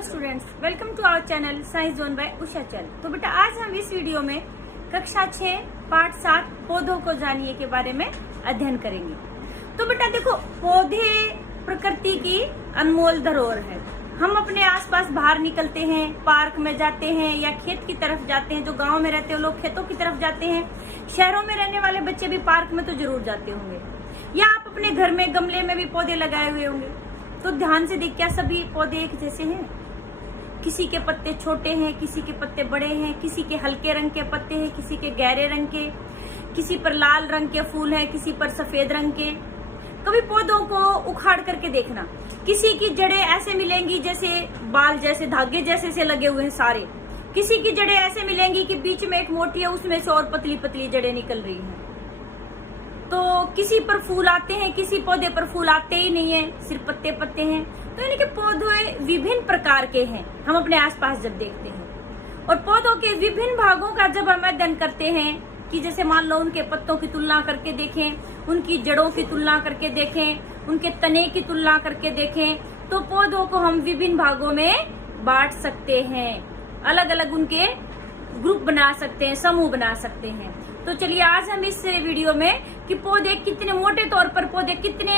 Hello students, welcome to our channel science zone by Usha चल। तो बेटा आज हम इस वीडियो में कक्षा 6 पाठ 7 पौधों को जानिए के बारे में अध्ययन करेंगे। तो बेटा देखो, पौधे प्रकृति की अनमोल धरोहर है। हम अपने आसपास बाहर निकलते हैं, पार्क में जाते हैं या खेत की तरफ जाते हैं। जो गांव में रहते हैं लोग खेतों की तरफ जाते हैं। शहरों में रहने वाले बच्चे भी पार्क में तो जरूर जाते होंगे, या आप अपने घर में गमले में भी पौधे लगाए हुए होंगे। तो ध्यान से देख, क्या सभी पौधे एक जैसे हैं? किसी के पत्ते छोटे हैं, किसी के पत्ते बड़े हैं, किसी के हल्के रंग के पत्ते हैं, किसी के गहरे रंग के, किसी पर लाल रंग के फूल हैं, किसी पर सफेद रंग के। कभी पौधों को उखाड़ करके देखना, किसी की जड़ें ऐसे मिलेंगी जैसे बाल जैसे धागे जैसे से लगे हुए हैं सारे। किसी की जड़ें ऐसे मिलेंगी कि बीच में एक मोटी है, उसमें से और पतली पतली जड़ें निकल रही हैं। तो किसी पर फूल आते हैं, किसी पौधे पर फूल आते ही नहीं है, सिर्फ पत्ते पत्ते हैं। तो यानी कि पौधे विभिन्न प्रकार के हैं हम अपने आसपास जब देखते हैं। और पौधों के विभिन्न भागों का जब हम अध्ययन करते हैं, कि जैसे मान लो उनके पत्तों की तुलना करके देखें, उनकी जड़ों की तुलना करके देखें, उनके तने की तुलना करके देखें, तो पौधों को हम विभिन्न भागों में बांट सकते हैं। अलग अलग उनके ग्रुप बना सकते हैं, समूह बना सकते हैं। तो चलिए आज हम इस वीडियो में कि पौधे कितने मोटे तौर पर पौधे कितने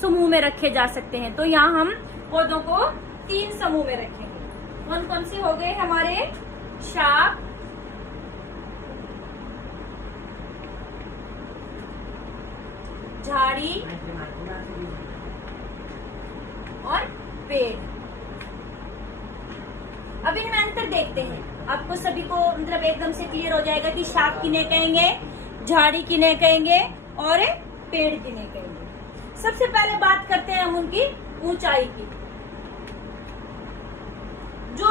समूह में रखे जा सकते हैं। तो यहाँ हम पौधों को 3 समूह में रखेंगे। कौन कौन सी हो गए हमारे? शाख, झाड़ी और पेड़। अब इनमें अंतर देखते हैं। आपको सभी को मतलब एकदम से क्लियर हो जाएगा कि शाख किन्हें कहेंगे, झाड़ी किन्हें कहेंगे और पेड़ किन्हें कहेंगे। सबसे पहले बात करते हैं हम उनकी ऊंचाई की। जो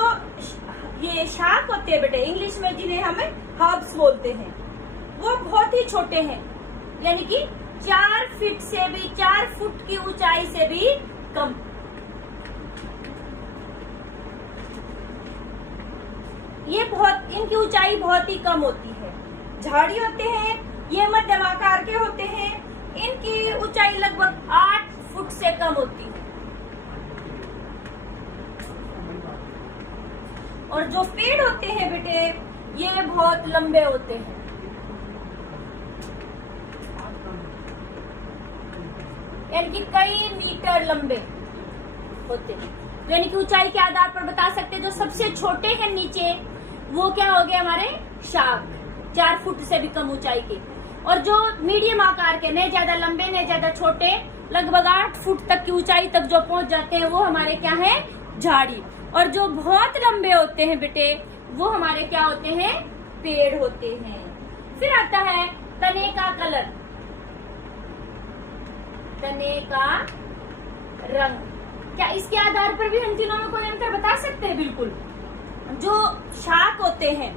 ये शाख होते हैं बेटे, इंग्लिश में जिन्हें हम हर्ब्स बोलते हैं, वो बहुत ही छोटे हैं, यानी कि 4 फीट से भी 4 फुट की ऊंचाई से भी कम। ये बहुत, इनकी ऊंचाई बहुत ही कम होती है। झाड़ी होते हैं, ये मध्यम आकार के होते हैं, इनकी ऊंचाई लगभग 8 फुट से कम होती है। और जो पेड़ होते हैं बेटे, ये बहुत लंबे होते हैं, यानी कि कई मीटर लंबे होते हैं। यानी कि ऊंचाई के आधार पर बता सकते हैं। जो सबसे छोटे हैं नीचे, वो क्या हो गए हमारे? शाख, 4 फुट से भी कम ऊंचाई के। और जो मीडियम आकार के, न ज्यादा लंबे न ज्यादा छोटे, लगभग 8 फुट तक की ऊंचाई तक जो पहुंच जाते हैं, वो हमारे क्या है? झाड़ी। और जो बहुत लंबे होते हैं बेटे, वो हमारे क्या होते हैं? पेड़ होते हैं। फिर आता है तने का कलर, तने का रंग। क्या इसके आधार पर भी हम तीनों में कोई अंतर बता सकते हैं? बिल्कुल। जो शाख होते हैं,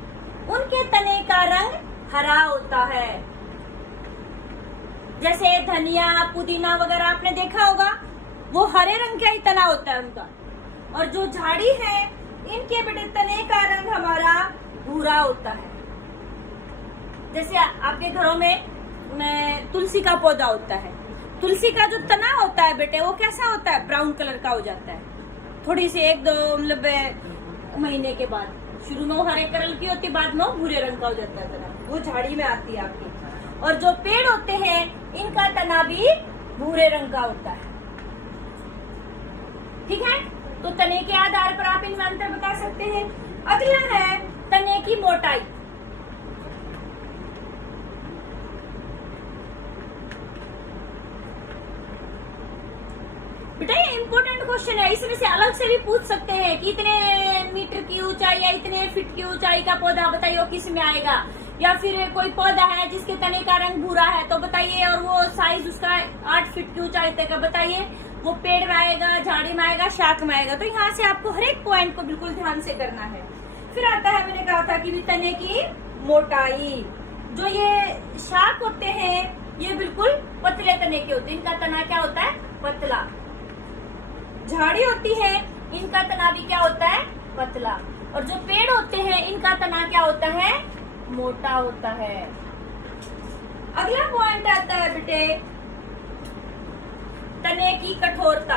उनके तने का रंग हरा होता है। जैसे धनिया, पुदीना वगैरह आपने देखा होगा, वो हरे रंग का ही तना होता है उनका। और जो झाड़ी है, इनके बेटे तने का रंग हमारा भूरा होता है। जैसे आपके घरों में तुलसी का पौधा होता है, तुलसी का जो तना होता है बेटे, वो कैसा होता है? ब्राउन कलर का हो जाता है। थोड़ी सी 1-2 मतलब महीने के बाद, शुरू में वो हरे कलर की होती है, बाद में वो भूरे रंग का हो जाता है तना। वो झाड़ी में आती है आपकी। और जो पेड़ होते हैं, इनका तना भी भूरे रंग का होता है। ठीक है, तो तने के आधार पर आप इनमें अंतर बता सकते हैं। अगला है तने की मोटाई। बेटा ये इम्पोर्टेंट क्वेश्चन है, इसमें से अलग से भी पूछ सकते हैं कि इतने मीटर की ऊंचाई या इतने फीट की ऊंचाई का पौधा बताइए, किस में आएगा। या फिर कोई पौधा है जिसके तने का रंग भूरा है, तो बताइए, और वो साइज उसका 8 फीट की ऊंचाई तक का, बताइए वो पेड़ में आएगा, झाड़ी में आएगा, शाख में आएगा। तो यहाँ से आपको हर एक पॉइंट को बिल्कुल ध्यान से करना है। फिर आता है, मैंने कहा था कि तने की मोटाई। जो ये शाख होते हैं, ये बिल्कुल पतले तने के होते हैं, इनका तना क्या होता है? पतला। झाड़ी होती है, इनका तना भी क्या होता है? पतला। और जो पेड़ होते हैं, इनका तना क्या होता है? मोटा होता है। अगला पॉइंट आता है बेटे तने की कठोरता।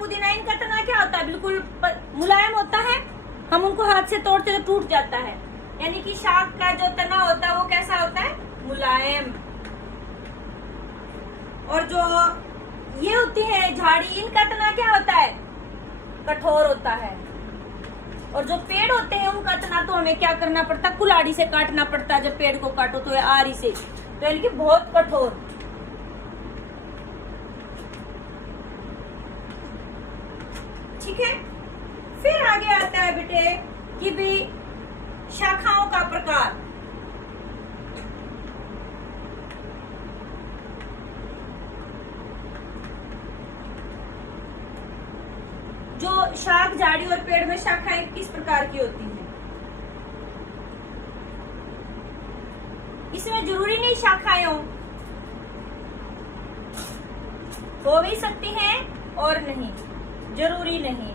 पुदीना, इनका तना क्या होता है, बिल्कुल मुलायम होता है। हम उनको हाथ से तोड़ते तो टूट जाता है, यानी कि शाक का जो तना होता है वो कैसा होता है, मुलायम। और जो ये होती है झाड़ी, इनका तना क्या होता है, कठोर होता है। और जो पेड़ होते हैं उनका तना तो हमें क्या करना पड़ता है, कुल्हाड़ी से काटना पड़ता है। जब पेड़ को काटो तो आरी से, तो यानी कि बहुत कठोर। ठीक है, फिर आगे आता है बेटे कि भी शाखाओं का प्रकार। जो शाख, झाड़ी और पेड़ में शाखाएं किस प्रकार की होती हैं। इसमें जरूरी नहीं शाखाएं हो भी सकती हैं और नहीं, जरूरी नहीं।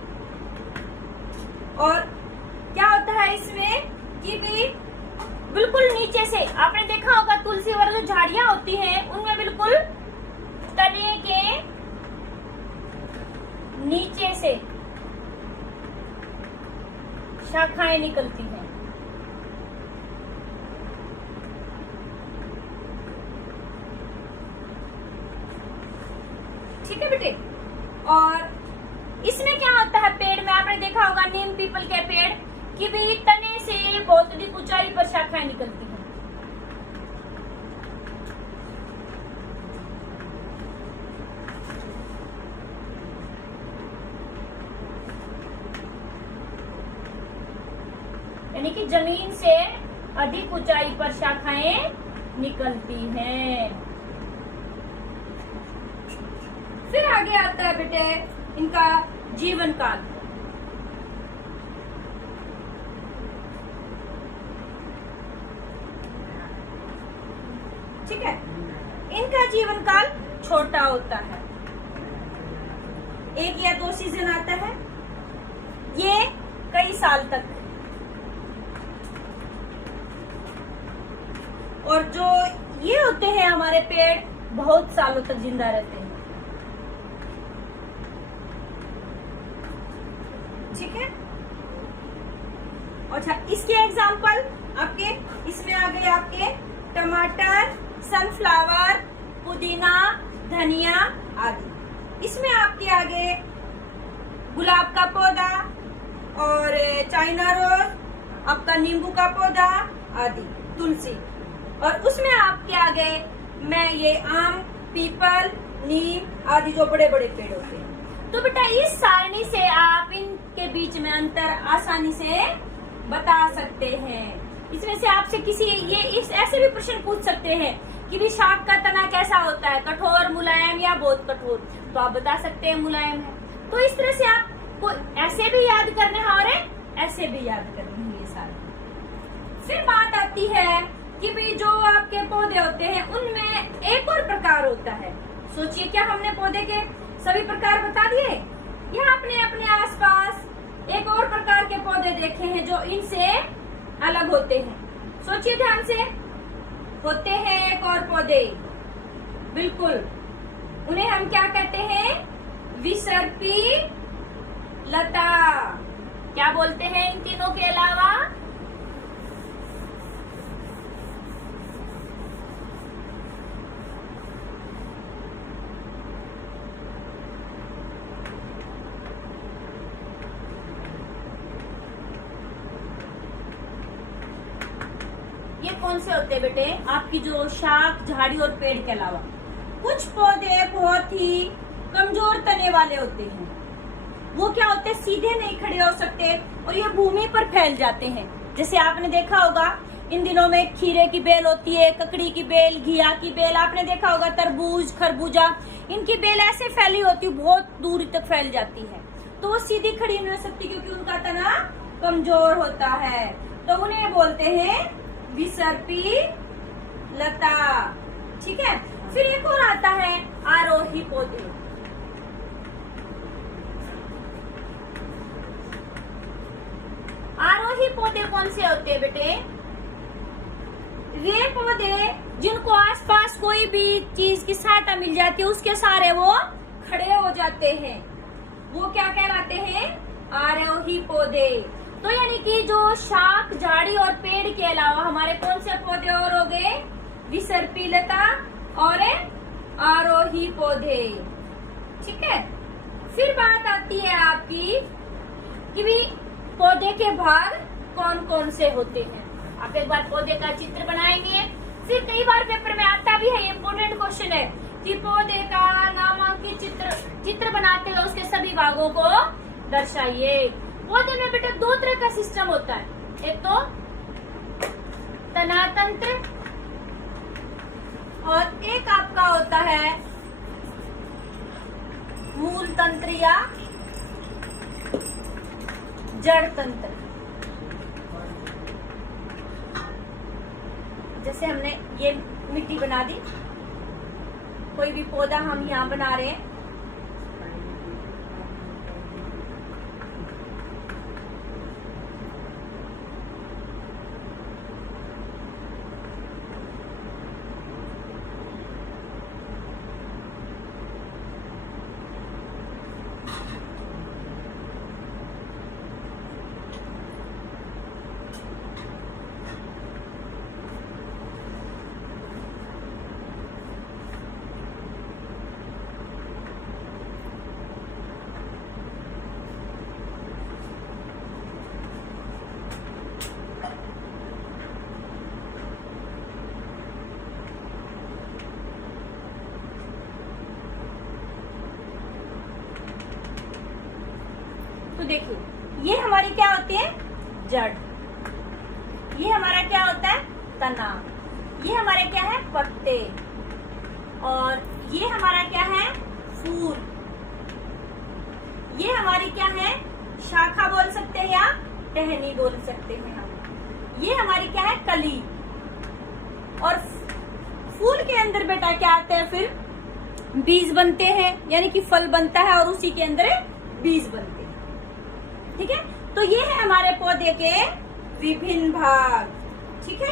और क्या होता है इसमें कि भी बिल्कुल नीचे से, आपने देखा होगा तुलसी वगैरह जो झाड़ियां होती हैं उनमें बिल्कुल तने के नीचे से शाखाएं निकलती हैं। ठीक है बेटे। और इसमें क्या होता है, पेड़ में आपने देखा होगा नीम पीपल के पेड़ की भी तने से बहुत अधिक ऊंचाई पर शाखाएं निकलती हैं। यानी कि जमीन से अधिक ऊंचाई पर शाखाएं निकलती हैं। फिर आगे आता है बेटे इनका जीवन काल। ठीक है, इनका जीवन काल छोटा होता है, 1 या 2 सीजन आता है। ये कई साल तक, और जो ये होते हैं हमारे पेड़ बहुत सालों तक जिंदा रहते हैं। ठीक है। अच्छा, इसके एग्जाम्पल आपके इसमें आ गए आपके टमाटर, सनफ्लावर, पुदीना, धनिया आदि। इसमें आपके आगे गुलाब का पौधा और चाइना रोज, आपका नींबू का पौधा आदि, तुलसी। और उसमें आपके आगे मैं ये आम, पीपल, नीम आदि जो बड़े बड़े पेड़ होते हैं। तो बेटा इस सारणी से आप इनके बीच में अंतर आसानी से बता सकते हैं। इसमें से आपसे किसी ऐसे भी प्रश्न पूछ सकते हैं कि भी शाक का तना कैसा होता है, कठोर, मुलायम या बहुत कठोर, तो आप बता सकते हैं मुलायम है। तो इस तरह से आपको ऐसे भी याद करने हैं और ऐसे भी याद करने हैं ये सारे। फिर बात आती है कि भाई जो आपके पौधे होते हैं उनमें एक और प्रकार होता है। सोचिए, क्या हमने पौधे के सभी प्रकार बता दिए, या आपने अपने आसपास एक और प्रकार के पौधे देखे हैं जो इनसे अलग होते हैं। सोचिए ध्यान से, होते हैं एक और पौधे, बिल्कुल, उन्हें हम क्या कहते हैं, विसर्पी लता। क्या बोलते हैं इन तीनों के अलावा, ये कौन से होते हैं बेटे, आपकी जो शाख, झाड़ी और पेड़ के अलावा कुछ पौधे बहुत ही कमजोर तने वाले होते हैं। वो क्या होते हैं, सीधे नहीं खड़े हो सकते और ये भूमि पर फैल जाते हैं। जैसे आपने देखा होगा इन दिनों में खीरे की बेल होती है, ककड़ी की बेल, घिया की बेल, आपने देखा होगा तरबूज, खरबूजा, इनकी बेल ऐसे फैली होती है, बहुत दूर तक फैल जाती है। तो वो सीधी खड़ी नहीं हो सकती क्योंकि उनका तना कमजोर होता है। तो उन्हें बोलते हैं विसर्पी लता। ठीक है। फिर एक और आता है आरोही पौधे। आरोही पौधे कौन से होते हैं बेटे, वे पौधे जिनको आसपास कोई भी चीज की सहायता मिल जाती है उसके सहारे वो खड़े हो जाते हैं। वो क्या कहलाते हैं? आरोही पौधे। तो यानी कि जो शाख, झाड़ी और पेड़ के अलावा हमारे कौन से पौधे और हो गए? विसर्पी लता और आरोही पौधे। ठीक है। फिर बात आती है आपकी कि भी पौधे के भाग कौन कौन से होते हैं। आप एक बार पौधे का चित्र बनाएंगे। फिर कई बार पेपर में आता भी है, इम्पोर्टेंट क्वेश्चन है कि पौधे का नामांकित चित्र बनाते हुए उसके सभी भागों को दर्शाइए। पौधे में बेटा दो तरह का सिस्टम होता है, एक तो तना तंत्र और एक आपका होता है मूल तंत्र या जड़ तंत्र। जैसे हमने ये मिट्टी बना दी, कोई भी पौधा हम यहाँ बना रहे हैं, तो देखिए ये हमारी क्या होती है? जड़। ये हमारा क्या होता है? तना। ये हमारे क्या है? पत्ते। और ये हमारा क्या है? फूल। ये हमारी क्या है? शाखा बोल सकते हैं या टहनी बोल सकते हैं हम। ये हमारी क्या है? कली। और फूल के अंदर बेटा क्या आता है? फिर बीज बनते हैं, यानी कि फल बनता है और उसी के अंदर बीज बनते हैं। ठीक है। तो ये है हमारे पौधे के विभिन्न भाग। ठीक है।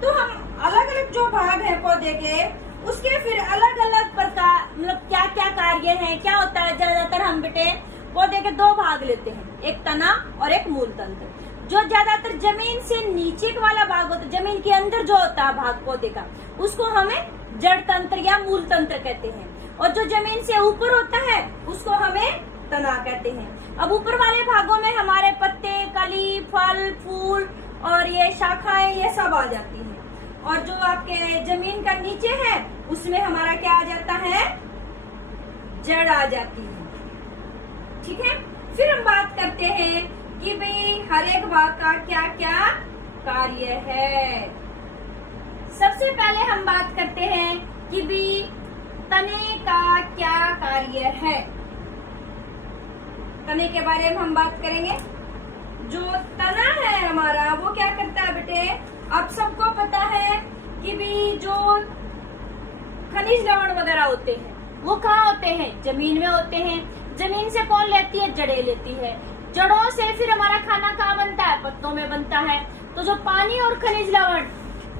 तो हम अलग अलग जो भाग है पौधे के, उसके फिर अलग अलग प्रकार, मतलब क्या क्या कार्य हैं, क्या होता है। ज्यादातर हम बेटे पौधे के दो भाग लेते हैं, एक तना और एक मूल तंत्र। जो ज्यादातर जमीन से नीचे वाला भाग होता है, जमीन के अंदर जो होता है भाग पौधे का, उसको हमें जड़ तंत्र या मूल तंत्र कहते हैं। और जो जमीन से ऊपर होता है उसको हमें तना कहते हैं। अब ऊपर वाले भागों में हमारे पत्ते, कली, फल, फूल और ये शाखाएं, ये सब आ जाती हैं। और जो आपके जमीन का नीचे है उसमें हमारा क्या आ जाता है? जड़ आ जाती है। ठीक है। फिर हम बात करते हैं कि भाई हर एक भाग का क्या क्या कार्य है। सबसे पहले हम बात करते हैं कि भाई तने का क्या कार्य है। तने के बारे में हम बात करेंगे। जो तना है हमारा वो क्या करता है बेटे? आप सबको पता है कि भी जो खनिज लवण वगैरह होते हैं वो कहाँ होते हैं? जमीन में होते हैं। जमीन से कौन लेती है? जड़ें लेती है। जड़ों से फिर हमारा खाना कहाँ बनता है? पत्तों में बनता है। तो जो पानी और खनिज लवण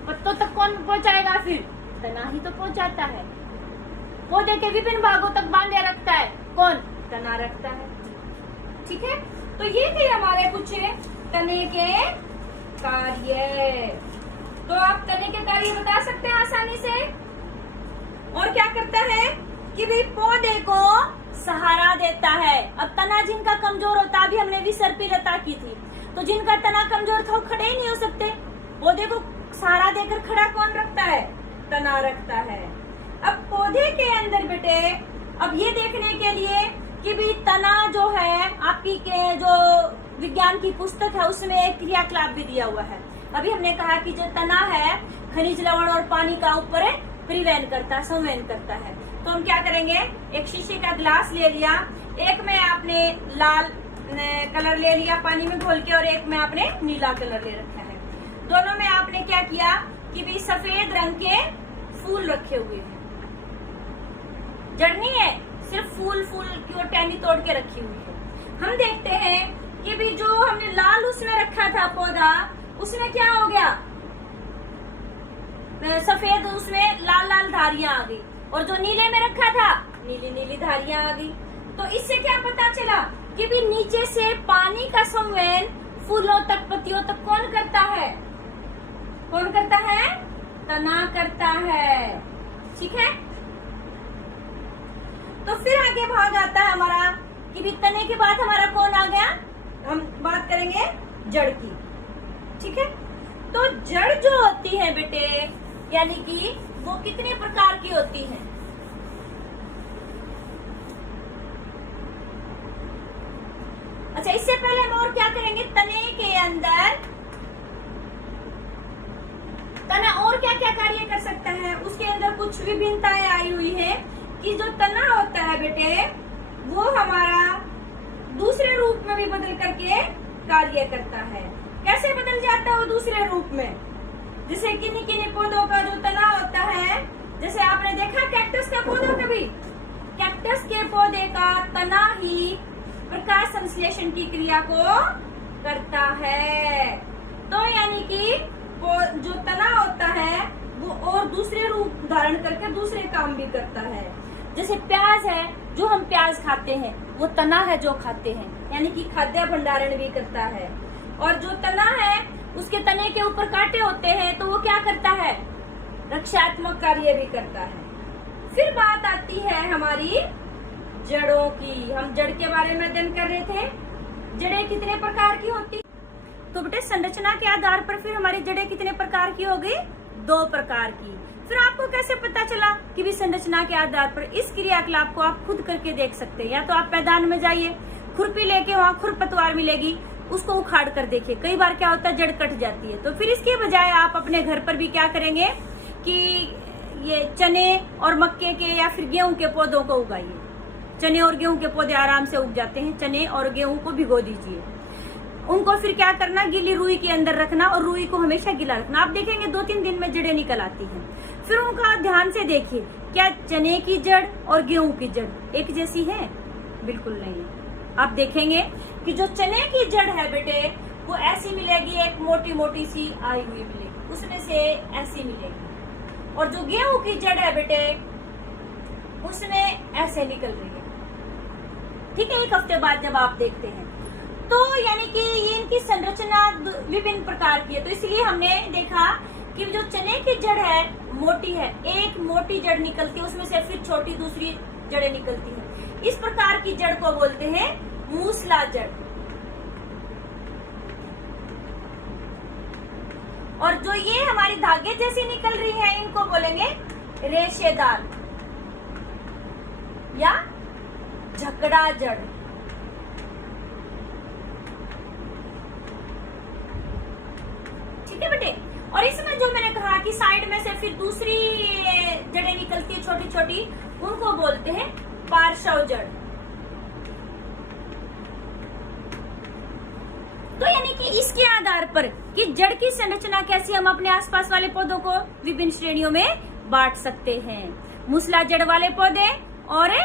पत्तों तक कौन पहुँचाएगा? फिर तना ही तो पहुँचाता है। पौधे के विभिन्न भागों तक बांधे रखता है कौन? तना रखता है। ठीक है। तो ये थे हमारे कुछ तने के कार्य। तो आप तने के कार्य बता सकते हैं आसानी से। और क्या करता है कि भी पौधे को सहारा देता है। अब तना जिनका कमजोर होता, अभी हमने विसर्पी लता की थी, तो जिनका तना कमजोर था वो खड़े ही नहीं हो सकते। पौधे को सहारा देकर खड़ा कौन रखता है? तना रखता है। अब पौधे के अंदर बेटे अब ये देखने के लिए कि भी तना जो है आपकी के जो विज्ञान की पुस्तक है उसमें एक क्रियाकलाप भी दिया हुआ है। अभी हमने कहा कि जो तना है खनिज लवण और पानी का ऊपर परिवहन करता है, संवहन करता है। तो हम क्या करेंगे? एक शीशे का गिलास ले लिया, एक में आपने लाल कलर ले लिया पानी में घोल के और एक में आपने नीला कलर ले रखा है। दोनों में आपने क्या किया कि भी सफेद रंग के फूल रखे हुए हैं। जड़ नहीं है, सिर्फ फूल की और टहनी तोड़ के रखी हुई है। हम देखते हैं कि भी जो हमने लाल उसमें रखा था पौधा, उसमें क्या हो गया? सफेद उसमें लाल लाल धारियां आ गई। और जो नीले में रखा था नीली नीली धारियां आ गई। तो इससे क्या पता चला कि भी नीचे से पानी का संवहन फूलों तक, पत्तियों तक कौन करता है? कौन करता है? तना करता है। ठीक है, तो फिर आगे भाग आता है हमारा कि भी तने के बाद हमारा कौन आ गया? हम बात करेंगे जड़ की। ठीक है, तो जड़ जो होती है बेटे, यानी कि वो कितने प्रकार की होती है? अच्छा, इससे पहले हम और क्या करेंगे? तने के अंदर तना और क्या क्या कार्य कर सकता है, उसके अंदर कुछ विभिन्नताएं आई हुई है कि जो तना होता है बेटे, वो हमारा दूसरे रूप में भी बदल करके कार्य करता है। कैसे बदल जाता है वो दूसरे रूप में? जैसे किन्हीं किन्हीं पौधों का जो तना होता है, जैसे आपने देखा कैक्टस का पौधा, कभी कैक्टस के पौधे का तना ही प्रकाश संश्लेषण की क्रिया को करता है। तो यानी कि जो तना होता है वो और दूसरे रूप धारण करके दूसरे काम भी करता है। जैसे प्याज है, जो हम प्याज खाते हैं वो तना है जो खाते हैं, यानी कि खाद्य भंडारण भी करता है। और जो तना है उसके तने के ऊपर कांटे होते हैं, तो वो क्या करता है? रक्षात्मक कार्य भी करता है। फिर बात आती है हमारी जड़ों की। हम जड़ के बारे में अध्ययन कर रहे थे। जड़ें कितने प्रकार की होती? तो बेटे संरचना के आधार पर फिर हमारी जड़ें कितने प्रकार की हो गई? 2 प्रकार की। फिर आपको कैसे पता चला कि भी संरचना के आधार पर? इस क्रियाकलाप को आप खुद करके देख सकते हैं। या तो आप मैदान में जाइए, खुरपी लेके वहाँ खुरपतवार मिलेगी, उसको उखाड़ कर देखिए। कई बार क्या होता है, जड़ कट जाती है। तो फिर इसके बजाय आप अपने घर पर भी क्या करेंगे कि ये चने और मक्के के या फिर गेहूं के पौधों को उगाइए। चने और गेहूं के पौधे आराम से उग जाते हैं। चने और गेहूं को भिगो दीजिए, उनको फिर क्या करना, गीली रुई के अंदर रखना और रुई को हमेशा गीला रखना। आप देखेंगे 2-3 दिन में जड़ें निकल आती हैं। फिर उनका ध्यान से देखिए, क्या चने की जड़ और गेहूं की जड़ एक जैसी है? बिल्कुल नहीं। आप देखेंगे कि जो चने की जड़ है बेटे, वो ऐसी मिलेगी, एक मोटी मोटी सी आई हुई मिलेगी, उसमें से ऐसी मिलेगी। और जो गेहूं की जड़ है बेटे, उसमें ऐसे निकल रही है। ठीक है, 1 हफ्ते बाद जब आप देखते हैं तो यानी कि ये इनकी संरचना विभिन्न प्रकार की है। तो इसलिए हमने देखा कि जो चने की जड़ है मोटी है, एक मोटी जड़ निकलती है, उसमें से फिर छोटी दूसरी जड़ें निकलती हैं। इस प्रकार की जड़ को बोलते हैं मूसला जड़। और जो ये हमारी धागे जैसी निकल रही है, इनको बोलेंगे रेशेदार या झकड़ा जड़। ठीक है बेटे, और इसमें जो मैंने कहा कि साइड में से फिर दूसरी जड़ें निकलती है छोटी छोटी, उनको बोलते हैं पार्श्व जड़। तो यानी कि इसके आधार पर कि जड़ की संरचना कैसी, हम अपने आसपास वाले पौधों को विभिन्न श्रेणियों में बांट सकते हैं। मूसला जड़ वाले पौधे और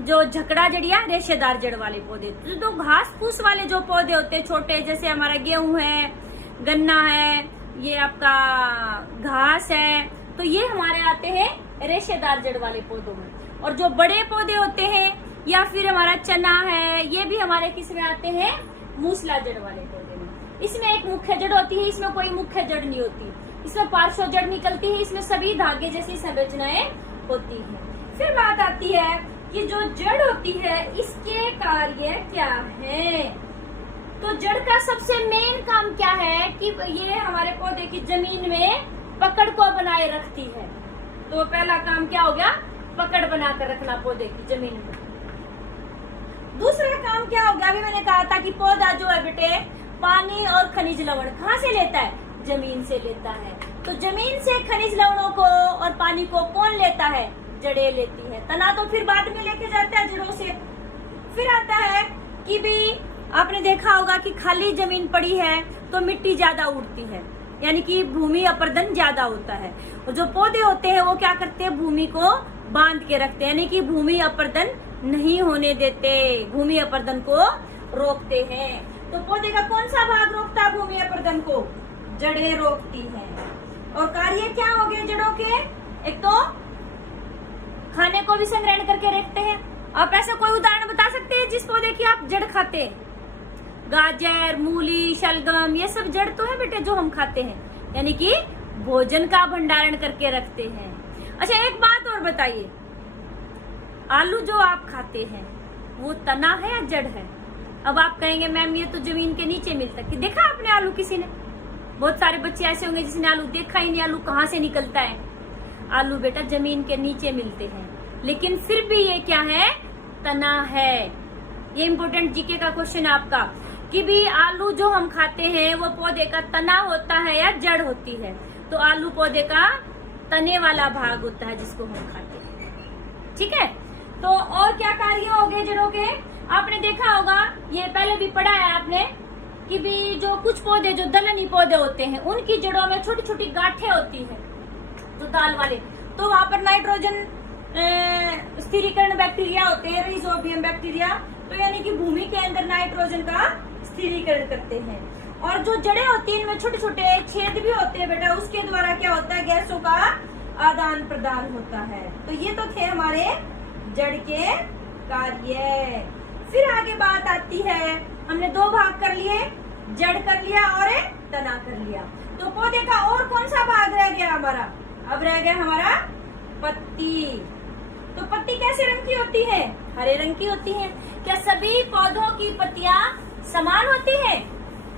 जो झकड़ा जड़ या रेशेदार जड़ वाले पौधे। तो घास फूस वाले जो पौधे होते हैं छोटे, जैसे हमारा गेहूं है, गन्ना है, ये आपका घास है, तो ये हमारे आते हैं रेशेदार जड़ वाले पौधों में। और जो बड़े पौधे होते हैं या फिर हमारा चना है, ये भी हमारे किस में आते हैं? मूसला जड़ वाले पौधे में। इसमें एक मुख्य जड़ होती है, इसमें कोई मुख्य जड़ नहीं होती, इसमें पार्श्व जड़ निकलती है, इसमें सभी धागे जैसी संरचनाएं होती है। फिर बात आती है कि जो जड़ होती है इसके कार्य क्या है। तो जड़ का सबसे मेन काम क्या है कि ये हमारे पौधे की जमीन में पकड़ को बनाए रखती है। तो पहला काम क्या हो गया? पकड़ बनाकर रखना पौधे की जमीन में। दूसरा काम क्या हो गया? अभी मैंने कहा था कि पौधा जो है बेटे पानी और खनिज लवण कहाँ से लेता है? जमीन से लेता है। तो जमीन से खनिज लवणों को और पानी को कौन लेता है? जड़ें लेती है। तना तो फिर बाद में लेके जाता है जड़ों से। फिर आता है कि भी आपने देखा होगा कि खाली जमीन पड़ी है तो मिट्टी ज्यादा उड़ती है, यानी कि भूमि अपर्दन ज्यादा होता है। और जो पौधे होते हैं वो क्या करते हैं? भूमि को बांध के रखते हैं, यानी कि भूमि अपर्दन नहीं होने देते, भूमि अपर्दन को रोकते हैं। तो पौधे का कौन सा भाग रोकता है भूमि अपर्दन को? जड़ें रोकती हैं। और कार्य क्या हो गए जड़ों के? एक तो खाने को भी संग्रहण करके रखते हैं, आप ऐसा कोई उदाहरण बता सकते हैं जिस पौधे की आप जड़ खाते हैं? गाजर, मूली, शलगम, ये सब जड़ तो है बेटे जो हम खाते हैं, यानी कि भोजन का भंडारण करके रखते हैं। अच्छा एक बात और बताइए, आलू जो आप खाते हैं वो तना है या जड़ है? अब आप कहेंगे मैम ये तो जमीन के नीचे मिलता है। देखा आपने आलू किसी ने? बहुत सारे बच्चे ऐसे होंगे जिसने आलू देखा ही नहीं, आलू कहाँ से निकलता है। आलू बेटा जमीन के नीचे मिलते हैं, लेकिन फिर भी ये क्या है? तना है। ये इंपॉर्टेंट जीके का क्वेश्चन है आपका कि भी आलू जो हम खाते हैं वो पौधे का तना होता है या जड़ होती है? तो आलू पौधे का तने वाला भाग होता है जिसको हम खाते हैं। ठीक है, तो और क्या कार्य हो गए जड़ों के? आपने देखा होगा, ये पहले भी पढ़ा है आपने कि भी जो कुछ पौधे जो दलहनी पौधे होते हैं उनकी जड़ों में छोटी छोटी गांठें होती हैं, जो दाल वाले, तो वहां पर नाइट्रोजन स्थिरीकरण बैक्टीरिया होते हैं, रिजोबियम बैक्टीरिया, तो यानी कि भूमि के अंदर नाइट्रोजन का स्थिरीकरण करते हैं। और जो जड़ें होती हैं इनमें छोटे छोटे छेद भी होते हैं बेटा, उसके द्वारा क्या होता है? गैसों का आदान प्रदान होता है। तो ये तो थे हमारे जड़ के कार्य। फिर आगे बात आती है, हमने दो भाग कर लिए, जड़ कर लिया और तना कर लिया, तो पौधे का और कौन सा भाग रह गया हमारा? अब रह गया हमारा पत्ती। तो पत्ती कैसे रंग की होती है? हरे रंग की होती है। क्या सभी पौधों की पत्तियां समान होती है?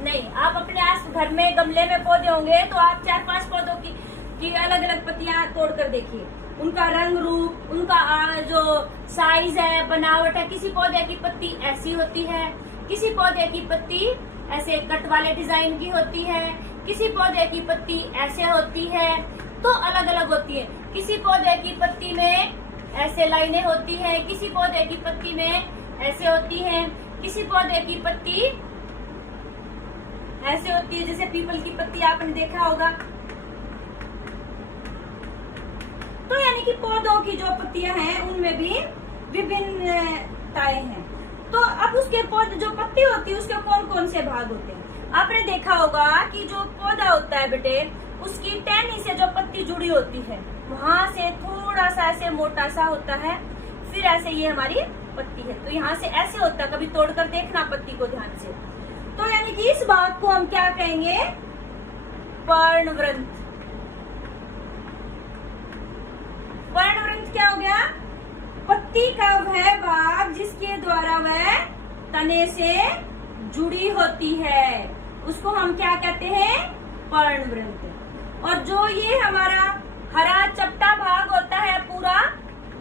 नहीं। आप अपने आस घर में गमले में पौधे होंगे तो आप 4-5 पौधों की अलग अलग पत्तियां तोड़ कर देखिए, उनका रंग रूप, उनका जो साइज है, बनावट है। किसी पौधे की पत्ती ऐसी होती है, किसी पौधे की पत्ती ऐसे कट वाले डिजाइन की होती है, किसी पौधे की पत्ती ऐसे होती है, तो अलग अलग होती है। किसी पौधे की पत्ती में ऐसे लाइनें होती है, किसी पौधे की पत्ती में ऐसे होती है, किसी पौधे की पत्ती ऐसे होती है, जैसे पीपल की पत्ती आपने देखा होगा। तो यानी कि पौधों की जो पत्तियां हैं उनमें भी विभिन्नताएं हैं। तो अब उसके पौधे जो पत्ती होती है उसके कौन कौन से भाग होते हैं? आपने देखा होगा कि जो पौधा होता है बेटे, उसकी टहनी से जो पत्ती जुड़ी होती है वहां से थोड़ा सा ऐसे मोटा सा होता है, फिर ऐसे ये हमारी पत्ती है, तो यहाँ से ऐसे होता है। कभी तोड़कर देखना पत्ती को ध्यान से। तो यानी कि इस भाग को हम क्या कहेंगे? पर्णवृंत। पर्णवृंत क्या हो गया? पत्ती का वह भाग जिसके द्वारा वह तने से जुड़ी होती है, उसको हम क्या कहते हैं? पर्णवृंत। और जो ये हमारा हरा चपटा भाग होता है पूरा,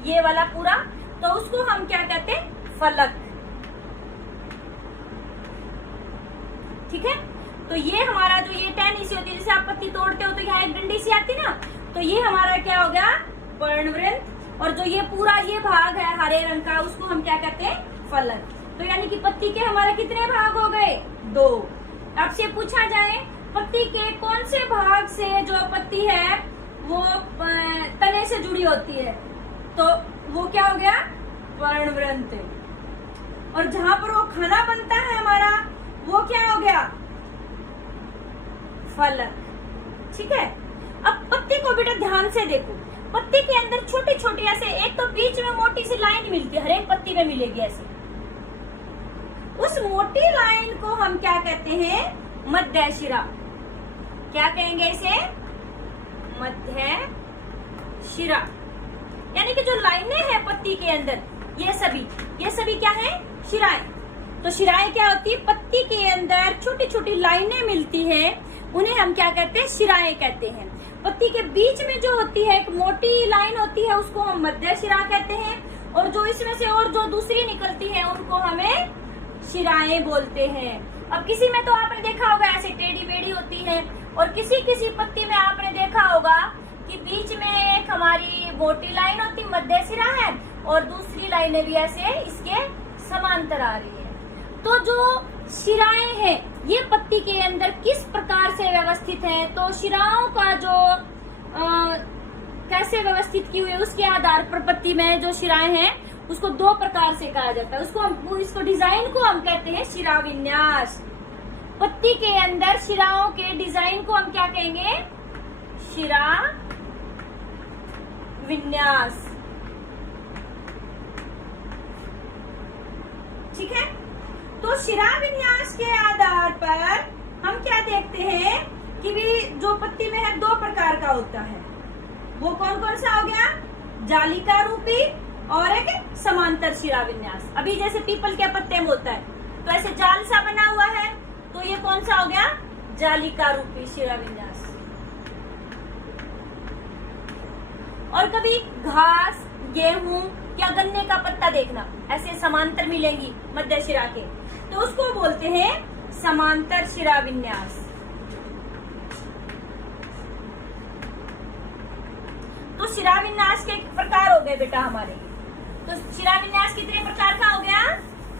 ये वाला पूरा, तो उसको हम क्या कहते हैं? फलक। ठीक है, तो ये हमारा जो ये टहनी सी होती है, जैसे आप पत्ती तोड़ते हो तो यहाँ एक डंडी सी आती ना, तो ये हमारा क्या हो गया? पर्णवृंत। और जो ये पूरा ये भाग है हरे रंग का, उसको हम क्या कहते हैं? फलक। तो यानी कि पत्ती के हमारे कितने भाग हो गए? 2। आपसे पूछा जाए पत्ती के कौन से भाग से जो पत्ती है वो तने से जुड़ी होती है, तो वो क्या हो गया? पर्णवृंत। और जहां पर वो खाना बनता है हमारा, वो क्या हो गया? फलक। ठीक है, अब पत्ती को बेटा ध्यान से देखो, पत्ती के अंदर छोटी छोटी ऐसे, एक तो बीच में मोटी सी लाइन मिलती है, हर एक पत्ती में मिलेगी ऐसे। उस मोटी लाइन को हम क्या कहते हैं? मध्य शिरा। क्या कहेंगे इसे? मध्य शिरा। यानी कि जो लाइनें हैं पत्ती के अंदर, ये सभी क्या है? शिराएं। तो शिराएं क्या होती है? पत्ती के अंदर छोटी छोटी लाइनें मिलती हैं, उन्हें हम क्या कहते हैं? शिराएं कहते हैं। पत्ती के बीच में जो होती है एक मोटी लाइन होती है, उसको हम मध्य शिरा कहते हैं, और जो इसमें से और जो दूसरी निकलती है उनको हमें शिराएं बोलते हैं। अब किसी में तो आपने देखा होगा ऐसे टेढ़ी मेढ़ी होती है, और किसी किसी पत्ती में आपने देखा होगा कि बीच में एक हमारी मोटी लाइन होती, मध्य शिरा है, और दूसरी लाइनें भी ऐसे इसके समांतर आ रही है। तो जो शिराएं हैं ये पत्ती के अंदर किस प्रकार से व्यवस्थित है? तो शिराओं का जो कैसे व्यवस्थित की हुई है उसके आधार पर पत्ती में जो शिराएं हैं उसको 2 प्रकार से कहा जाता है। इसको डिजाइन को हम कहते हैं शिरा विन्यास। पत्ती के अंदर शिराओं के डिजाइन को हम क्या कहेंगे? शिरा विन्यास। ठीक है। तो शिरा विन्यास के आधार पर हम क्या देखते हैं कि भी जो पत्ती में है दो प्रकार का होता है। वो कौन कौन सा हो गया? जालिका रूपी और एक समांतर शिरा विन्यास। अभी जैसे पीपल के पत्ते में होता है तो ऐसे जाल सा बना हुआ है, तो ये कौन सा हो गया? जालिका रूपी शिरा विन्यास। और कभी घास, गेहूं या गन्ने का पत्ता देखना, ऐसे समांतर मिलेंगी मध्य शिरा के, तो उसको बोलते हैं समांतर शिरा विन्यास। तो शिरा विन्यास के प्रकार हो गए बेटा हमारे। तो शिरा विन्यास कितने प्रकार का हो गया?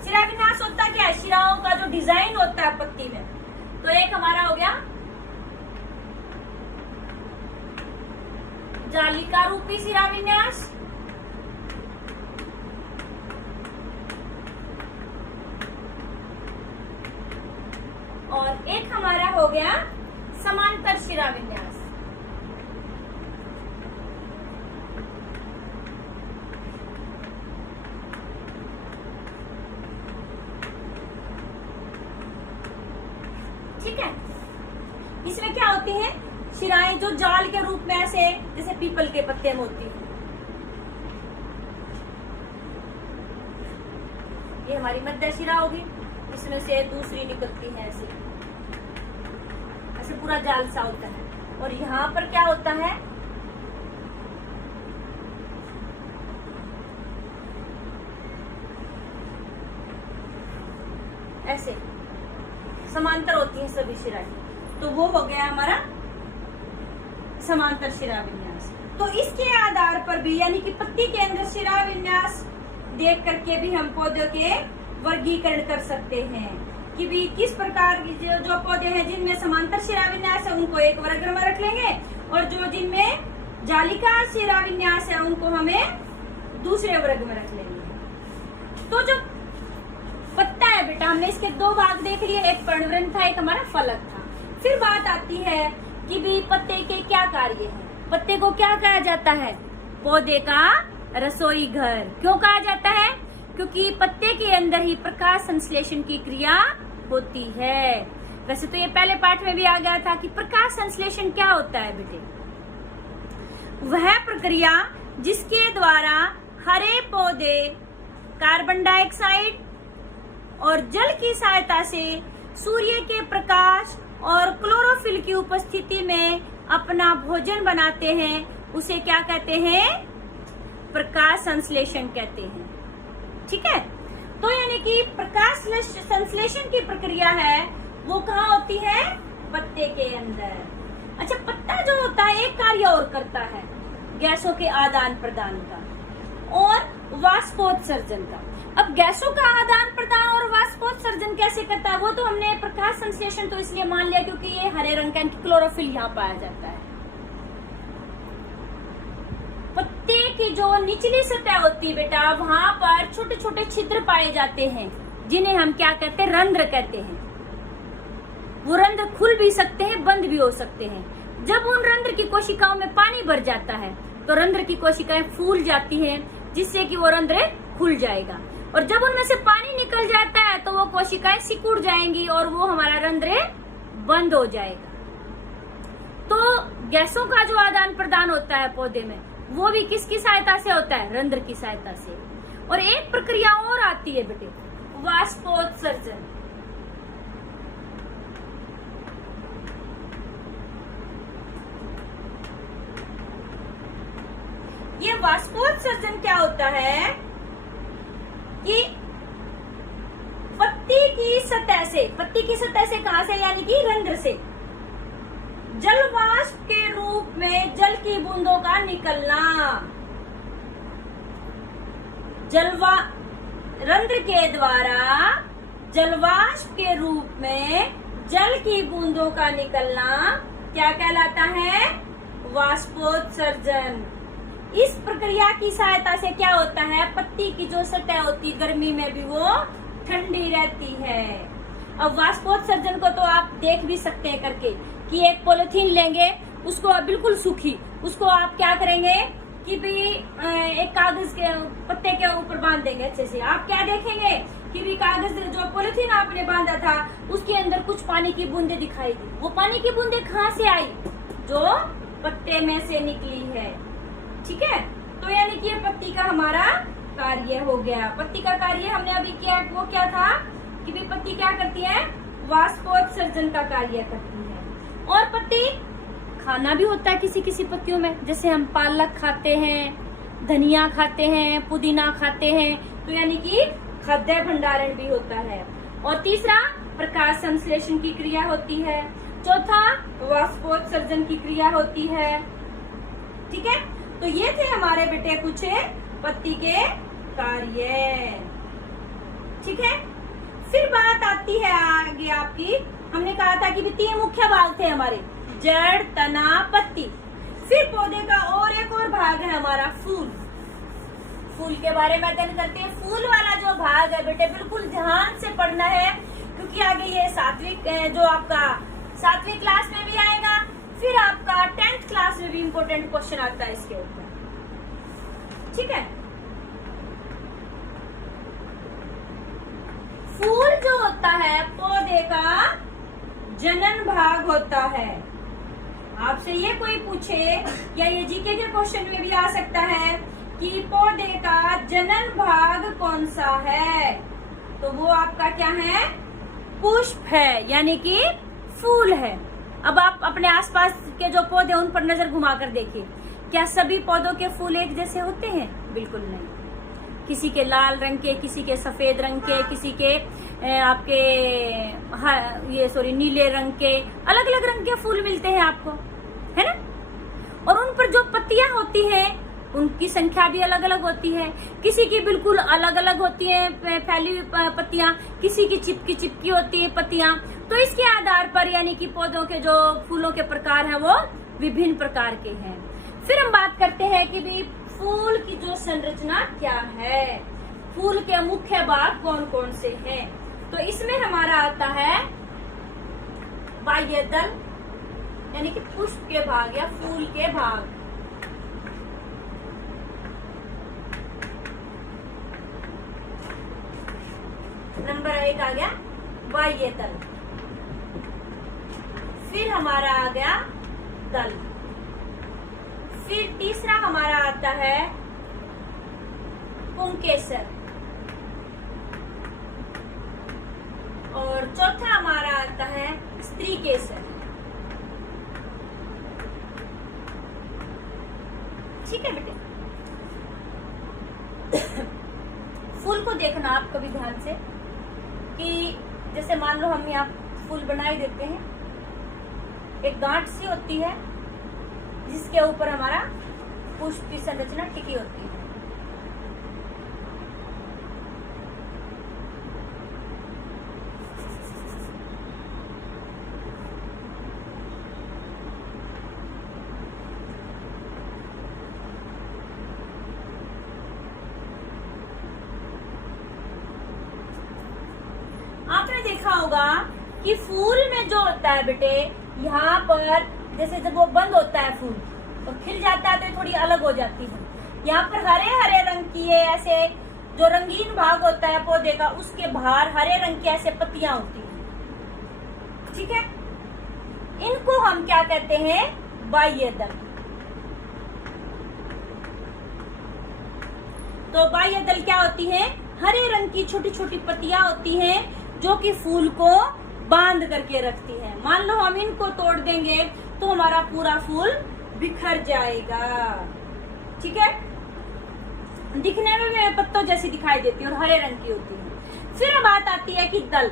शिरा विन्यास होता क्या है? शिराओं का जो डिजाइन होता है पत्ती में। तो एक हमारा हो गया जालिका रूपी शिरा विन्यास, और एक हमारा हो गया समांतर शिरा विन्यास। ठीक है। इसमें क्या होती है? शिराएं जो जाल के रूप में ऐसे जैसे पीपल के पत्ते में होती है। ये हमारी मध्य शिरा होगी, इसमें से दूसरी निकलती है ऐसे ऐसे पूरा जाल सा होता है। और यहाँ पर क्या होता है? ऐसे समांतर होती है सभी शिराएं। तो वो हो गया हमारा समांतर शिरा विन्यास। तो इसके आधार पर भी, यानी कि पत्ती के अंदर शिरा विन्यास देख करके भी हम पौधों के वर्गीकरण कर सकते हैं कि भी किस प्रकार की जो पौधे हैं जिनमें समांतर शिरा विन्यास है उनको एक वर्ग में रख लेंगे, और जो जिनमें जालिका शिरा विन्यास है उनको हमें दूसरे वर्ग में रख लेंगे। तो जो पत्ता है बेटा, हमने इसके दो भाग देख लिए, एक पर्णवृंत था, एक हमारा फलक था। फिर बात आती है कि भी पत्ते के क्या कार्य हैं। पत्ते को क्या कहा जाता है? पौधे का रसोई घर। क्यों कहा जाता है? क्योंकि पत्ते के अंदर ही प्रकाश संश्लेषण की क्रिया होती है। वैसे तो ये पहले पाठ में भी आ गया था कि प्रकाश संश्लेषण क्या होता है बेटे? वह प्रक्रिया जिसके द्वारा हरे पौधे कार्बन डाइऑक्साइड और जल की सहायता से सूर्य के प्रकाश और क्लोरोफिल की उपस्थिति में अपना भोजन बनाते हैं, उसे क्या कहते हैं? प्रकाश संश्लेषण कहते हैं। ठीक है। तो यानी कि प्रकाश संश्लेषण की प्रक्रिया है वो कहाँ होती है? पत्ते के अंदर। अच्छा, पत्ता जो होता है एक कार्य और करता है, गैसों के आदान प्रदान का और वाष्पोत्सर्जन का। अब गैसों का आदान प्रदान और वाष्पोत्सर्जन कैसे करता है? वो तो हमने प्रकाश संश्लेषण तो इसलिए मान लिया क्योंकि ये हरे रंग का क्लोरोफिल यहाँ पाया जाता है। पत्ते की जो निचली सतह होती है बेटा, वहां पर छोटे छोटे छिद्र पाए जाते हैं जिन्हें हम क्या कहते हैं? रंध्र कहते हैं। वो रंध्र खुल भी सकते हैं, बंद भी हो सकते हैं। जब उन रंध्र की कोशिकाओं में पानी भर जाता है तो रंध्र की कोशिकाएं फूल जाती हैं, जिससे कि वो रंध्र खुल जाएगा। और जब उनमें से पानी निकल जाता है तो वो कोशिकाएं सिकुड़ जाएंगी और वो हमारा रंध्र बंद हो जाएगा। तो गैसों का जो आदान प्रदान होता है पौधे में, वो भी किसकी सहायता से होता है? रंध्र की सहायता से। और एक प्रक्रिया और आती है बेटे, वाष्पोत्सर्जन। ये वाष्पोत्सर्जन क्या होता है कि पत्ती की सतह से कहां से? यानी कि रंध्र से जल वाष्प के रूप में जल की बूंदों का निकलना। रंध्र के द्वारा जलवाष्प के रूप में जल की बूंदों का निकलना क्या कहलाता है? वाष्पोत्सर्जन। इस प्रक्रिया की सहायता से क्या होता है? पत्ती की जो सतह होती गर्मी में भी वो ठंडी रहती है। अब वाष्पोत्सर्जन को तो आप देख भी सकते हैं करके कि एक पॉलिथीन लेंगे, उसको बिल्कुल सूखी, उसको आप क्या करेंगे? कि भी एक कागज के पत्ते के ऊपर बांध देंगे अच्छे से, आप क्या देखेंगे कि भी कागज जो पॉलिथीन आपने बांधा था उसके अंदर कुछ पानी की बूंदे दिखाई दी। वो पानी की बूंदे कहाँ से आई? जो पत्ते में से निकली है। ठीक है, तो यानी कि ये पत्ती का हमारा कार्य हो गया। पत्ती का कार्य हमने अभी किया, वो क्या था कि भी पत्ती क्या करती है? वाष्पोत्सर्जन का कार्य करती है। और पत्ती खाना भी होता है किसी किसी पत्तियों में, जैसे हम पालक खाते हैं, धनिया खाते हैं, पुदीना खाते हैं, तो यानी कि खाद्य भंडारण भी होता है। और तीसरा प्रकाश संश्लेषण की क्रिया होती है। चौथा वाष्पोत्सर्जन की क्रिया होती है। ठीक है, तो ये थे हमारे बेटे कुछ पत्ती के कार्य। ठीक है, फिर बात आती है आगे आपकी, हमने कहा था कि भी 3 मुख्य भाग थे हमारे, जड़, तना, पत्ती। फिर पौधे का और एक और भाग है हमारा फूल। फूल के बारे में अध्ययन करते हैं। फूल वाला जो भाग है बेटे बिल्कुल ध्यान से पढ़ना है, क्योंकि आगे ये 7वीं जो आपका 7वीं क्लास में भी आएगा, फिर आपका 10th क्लास में भी इम्पोर्टेंट क्वेश्चन आता है इसके ऊपर। ठीक है, फूल जो होता है पौधे का जनन भाग होता है। आपसे ये कोई पूछे या ये जीके के क्वेश्चन में भी आ सकता है कि पौधे का जनन भाग कौन सा है, तो वो आपका क्या है? पुष्प है, यानी कि फूल है। अब आप अपने आसपास के जो पौधे उन पर नजर घुमाकर देखिए, क्या सभी पौधों के फूल एक जैसे होते हैं? बिल्कुल नहीं। किसी के लाल रंग के, किसी के सफेद रंग के, किसी के आपके नीले रंग के, अलग अलग रंग के फूल मिलते हैं आपको, है ना। और उन पर जो पत्तियां होती हैं उनकी संख्या भी अलग अलग होती है। किसी की बिल्कुल अलग अलग होती है फैली पत्तियां, किसी की चिपकी होती है पत्तियां। तो इसके आधार पर यानी कि पौधों के जो फूलों के प्रकार हैं वो विभिन्न प्रकार के हैं। फिर हम बात करते हैं कि भी फूल की जो संरचना क्या है, फूल के मुख्य भाग कौन कौन से हैं। तो इसमें हमारा आता है बाह्य दल, यानी कि पुष्प के भाग या फूल के भाग। नंबर 1 आ गया बाह्य दल। फिर हमारा आ गया दल। फिर तीसरा हमारा आता है पुंकेसर। और चौथा हमारा आता है स्त्रीकेसर। ठीक है बेटे, फूल को देखना आप कभी ध्यान से कि जैसे मान लो हम यहाँ फूल बनाए देते हैं, एक गांठ सी होती है जिसके ऊपर हमारा पुष्प की संरचना टिकी होती है। आपने देखा होगा कि फूल में जो होता है बेटे, यहाँ पर जैसे जब वो बंद होता है फूल तो खिल जाता है तो थोड़ी अलग हो जाती है। यहाँ पर हरे हरे रंग की ये ऐसे जो रंगीन भाग होता है पौधे का, उसके बाहर हरे रंग की ऐसे पत्तियां होती हैं। ठीक है, इनको हम क्या कहते हैं? बाह्य दल। तो बाह्य दल क्या होती है? हरे रंग की छोटी छोटी पत्तियां होती हैं जो कि फूल को बांध करके रखती है। मान लो हम इनको तोड़ देंगे तो हमारा पूरा फूल बिखर जाएगा। ठीक है, दिखने में पत्तों जैसी दिखाई देती है और हरे रंग की होती है। फिर बात आती है कि दल,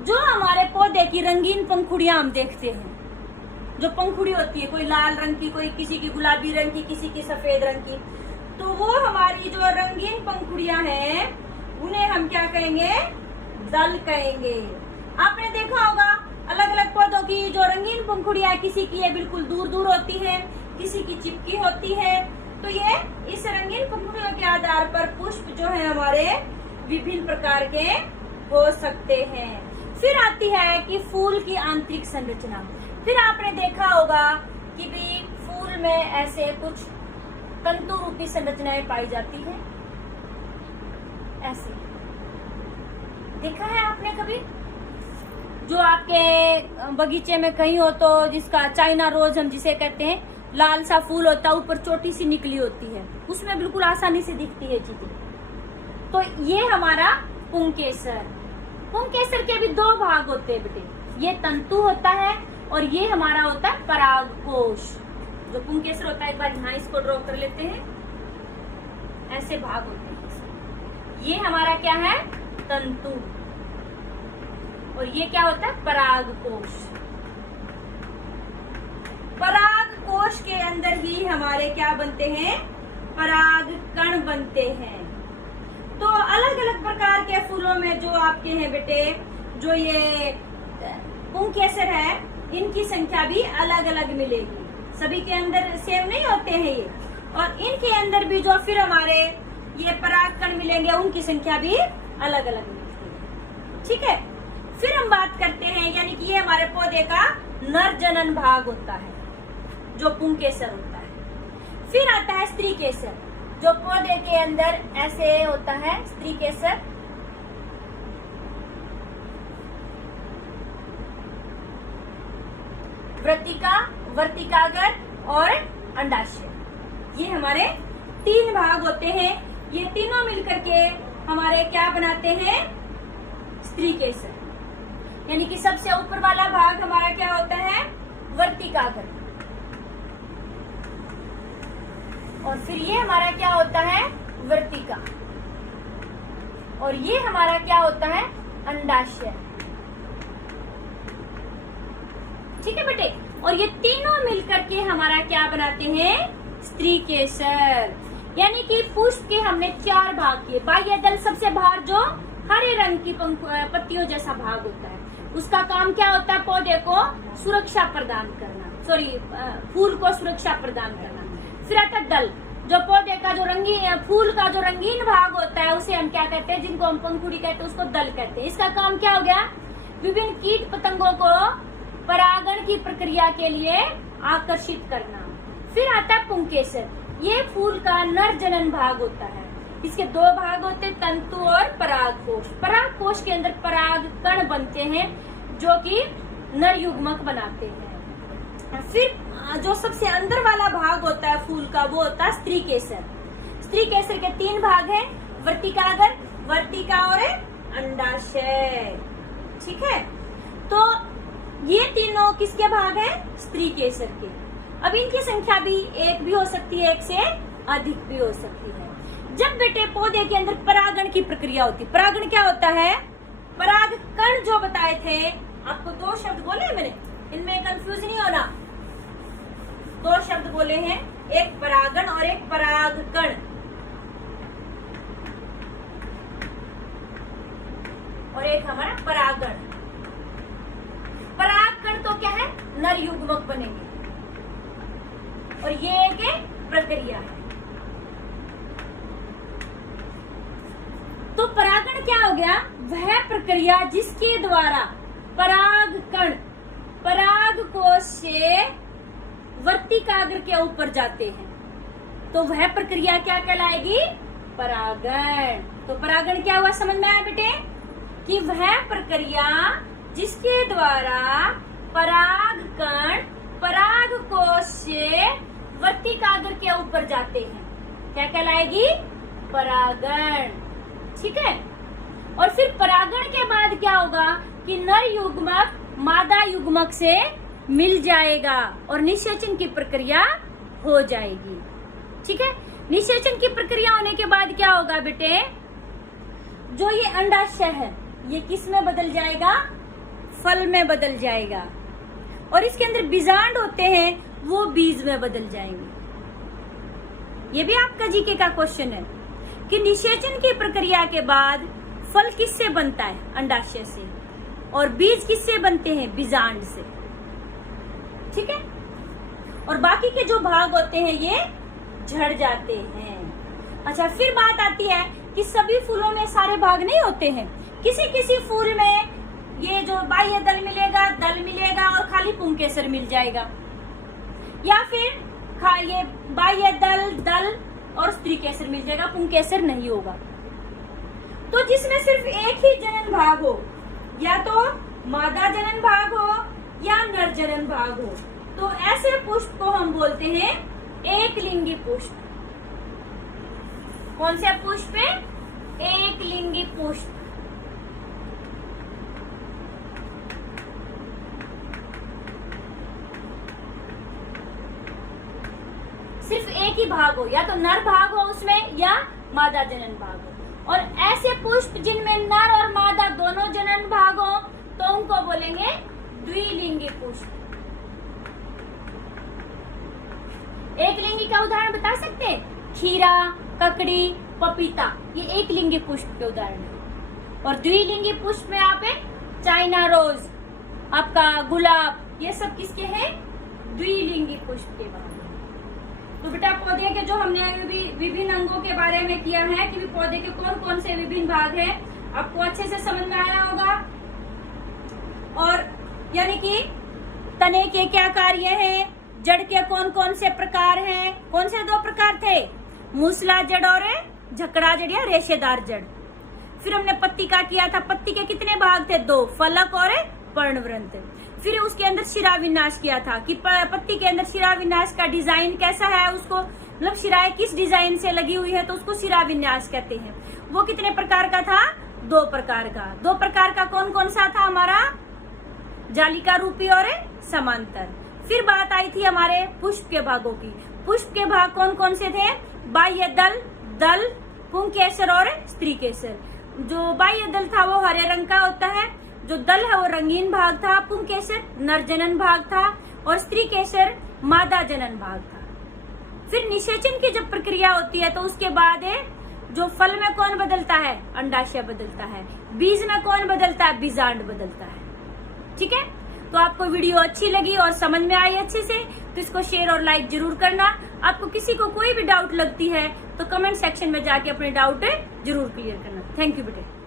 जो हमारे पौधे की रंगीन पंखुड़ियां हम देखते हैं, जो पंखुड़ी होती है, कोई लाल रंग की, कोई किसी की गुलाबी रंग की, किसी की सफेद रंग की, तो वो हमारी जो रंगीन पंखुड़ियां हैं उन्हें हम क्या कहेंगे? दल कहेंगे। आपने देखा होगा अलग अलग पौधों की जो रंगीन पंखुड़ियां, किसी की ये बिल्कुल दूर दूर होती है, किसी की चिपकी होती है। तो ये इस रंगीन पंखुड़ियों के आधार पर पुष्प जो है हमारे विभिन्न प्रकार के हो सकते हैं। फिर आती है कि फूल की आंतरिक संरचना। फिर आपने देखा होगा कि भी फूल में ऐसे कुछ तंतु रूपी संरचनाएं पाई जाती है। ऐसे देखा है आपने कभी, जो आपके बगीचे में कहीं हो तो जिसका चाइना रोज हम जिसे कहते हैं, लाल सा फूल होता है, ऊपर चोटी सी निकली होती है, उसमें बिल्कुल आसानी से दिखती है चीजें। तो ये हमारा पुंकेसर। पुंकेसर के भी दो भाग होते हैं बेटे, ये तंतु होता है और ये हमारा होता है परागकोश। जो पुंकेसर होता है, एक बार यहाँ इसको ड्रॉ कर लेते हैं, ऐसे भाग होते हैं। ये हमारा क्या है, तंतु, और ये क्या होता है, परागकोश। परागकोश के अंदर ही हमारे क्या बनते हैं, परागकण बनते हैं। तो अलग अलग प्रकार के फूलों में जो आपके हैं बेटे, जो ये पुंकेसर है, इनकी संख्या भी अलग अलग मिलेगी, सभी के अंदर सेम नहीं होते हैं ये। और इनके अंदर भी जो फिर हमारे ये परागकण मिलेंगे, उनकी संख्या भी अलग अलग मिलती है। ठीक है, फिर हम बात करते हैं, यानी कि ये हमारे पौधे का नर जनन भाग होता है, जो पुंकेसर होता है। फिर आता है स्त्रीकेसर, जो पौधे के अंदर ऐसे होता है, स्त्रीकेसर। वृत्तिका, वर्तिकाग्र और अंडाशय, ये हमारे तीन भाग होते हैं। ये तीनों मिलकर के हमारे क्या बनाते हैं, स्त्रीकेसर। यानी कि सबसे ऊपर वाला भाग हमारा क्या होता है, वर्तिकाग्र, और फिर ये हमारा क्या होता है, वर्तिका, और ये हमारा क्या होता है, अंडाशय। ठीक है बेटे, और ये तीनों मिलकर के हमारा क्या बनाते हैं, स्त्रीकेसर। यानी कि पुष्प के हमने चार भाग किए। बाह्य दल सबसे बाहर जो हरे रंग की पत्तियों जैसा भाग होता है, उसका काम क्या होता है, पौधे को सुरक्षा प्रदान करना, फूल को सुरक्षा प्रदान करना। फिर आता दल, जो पौधे का जो रंगीन, फूल का जो रंगीन भाग होता है, उसे हम क्या कहते हैं, जिनको हम पंखुड़ी कहते हैं, उसको दल कहते हैं। इसका काम क्या हो गया, विभिन्न कीट पतंगों को परागण की प्रक्रिया के लिए आकर्षित करना। फिर आता है पुंकेसर, ये फूल का नर जनन भाग होता है। इसके दो भाग होते हैं, तंतु और परागकोश। परागकोश के अंदर परागकण बनते हैं, जो कि नर युग्मक बनाते हैं। फिर जो सबसे अंदर वाला भाग होता है फूल का, वो होता है स्त्रीकेसर। स्त्रीकेसर के तीन भाग हैं, वर्तिकाग्र, वर्तिका और अंडाशय। ठीक है, तो ये तीनों किसके भाग हैं, स्त्रीकेसर के। अब इनकी संख्या भी एक भी हो सकती है, एक से अधिक भी हो सकती है। जब बेटे पौधे के अंदर परागण की प्रक्रिया होती है, परागण क्या होता है, परागकण जो बताए थे आपको, दो शब्द बोले मैंने, इनमें कंफ्यूज नहीं होना। दो शब्द बोले हैं, एक परागण और एक परागकण। और एक हमारा परागण। परागकण तो क्या है, नर युग्मक बनेंगे, और ये एक प्रक्रिया है। तो परागण क्या हो गया, वह प्रक्रिया जिसके द्वारा परागकण परागकोश से वर्तिकाग्र के ऊपर जाते हैं, तो वह प्रक्रिया क्या कहलाएगी, परागण। तो परागण क्या हुआ, समझ में आया बेटे, कि वह प्रक्रिया जिसके द्वारा परागकण परागकोश से वर्तिकाग्र के ऊपर जाते हैं, क्या कहलाएगी, परागण। ठीक है, और फिर परागण के बाद क्या होगा कि नर युग्मक मादा युग्मक से मिल जाएगा और निषेचन की प्रक्रिया हो जाएगी। ठीक है, निषेचन की प्रक्रिया होने के बाद क्या होगा बेटे, जो ये अंडाशय है, ये किस में बदल जाएगा, फल में बदल जाएगा, और इसके अंदर बीजांड होते हैं, वो बीज में बदल जाएंगे। ये भी आपका जीके का क्वेश्चन है कि निषेचन की प्रक्रिया के बाद फल किससे बनता है, अंडाशय से, और बीज किससे बनते हैं, बीजांड से। ठीक है, और बाकी के जो भाग होते हैं ये झड़ जाते हैं। अच्छा, फिर बात आती है कि सभी फूलों में सारे भाग नहीं होते हैं, किसी किसी फूल में ये जो बाह्य दल मिलेगा और खाली पुंकेसर मिल जाएगा, या फिर ये बाह्य दल, दल और स्त्री केसर मिल जाएगा, पुंकेसर नहीं होगा। तो जिसमें सिर्फ एक ही जनन भाग हो, या तो मादा जनन भाग हो या नर जनन भाग हो, तो ऐसे पुष्प को हम बोलते हैं एक लिंगी पुष्प। कौन से पुष्प है? एक लिंगी पुष्प। सिर्फ एक ही भाग हो, या तो नर भाग हो उसमें या मादा जनन भाग हो। और ऐसे पुष्प जिनमें नर और मादा दोनों जनन भाग हो तो उनको बोलेंगे द्विलिंगी पुष्प। एक लिंगी का उदाहरण बता सकते हैं? खीरा, ककड़ी, पपीता, ये एक लिंगी पुष्प के उदाहरण है। और द्विलिंगी पुष्प में आप चाइना रोज, आपका गुलाब, ये सब किसके हैं? द्विलिंगी पुष्प के बारे में। तो बेटा पौधे के जो हमने विभिन्न अंगों के बारे में किया है कि पौधे के कौन कौन से विभिन्न भाग हैं, आपको अच्छे से समझ में आया होगा। और यानी कि तने के क्या कार्य हैं, जड़ के कौन कौन से प्रकार हैं। कौन से 2 प्रकार थे? मूसला जड़ और झकड़ा जड़ या रेशेदार जड़। फिर हमने पत्ती का किया था, पत्ती के कितने भाग थे? 2, फलक और पर्णवृंत। फिर उसके अंदर शिरा विन्यास किया था कि पत्ती के अंदर शिरा विन्यास का डिजाइन कैसा है, उसको मतलब शिराएं किस डिजाइन से लगी हुई है तो उसको शिरा विन्यास कहते हैं। वो कितने प्रकार का था? 2 प्रकार का। 2 प्रकार का कौन कौन सा था हमारा? जालिका रूपी और समांतर। फिर बात आई थी हमारे पुष्प के भागों की। पुष्प के भाग कौन कौन से थे? बाह्य दल, दल, पुंकेसर और स्त्री केसर। जो बाह्य दल था वो हरे रंग का होता है, जो दल है वो रंगीन भाग था, पुंकेसर नर जनन भाग था और स्त्री केसर मादा जनन भाग था। फिर निषेचन की जब प्रक्रिया होती है तो उसके बाद जो फल में कौन बदलता है? अंडाशय बदलता है। बीज में कौन बदलता है? बीजांड बदलता है। ठीक है, तो आपको वीडियो अच्छी लगी और समझ में आई अच्छे से तो इसको शेयर और लाइक जरूर करना। आपको किसी को कोई भी डाउट लगती है तो कमेंट सेक्शन में जाके अपने डाउट जरूर क्लियर करना। थैंक यू बेटे।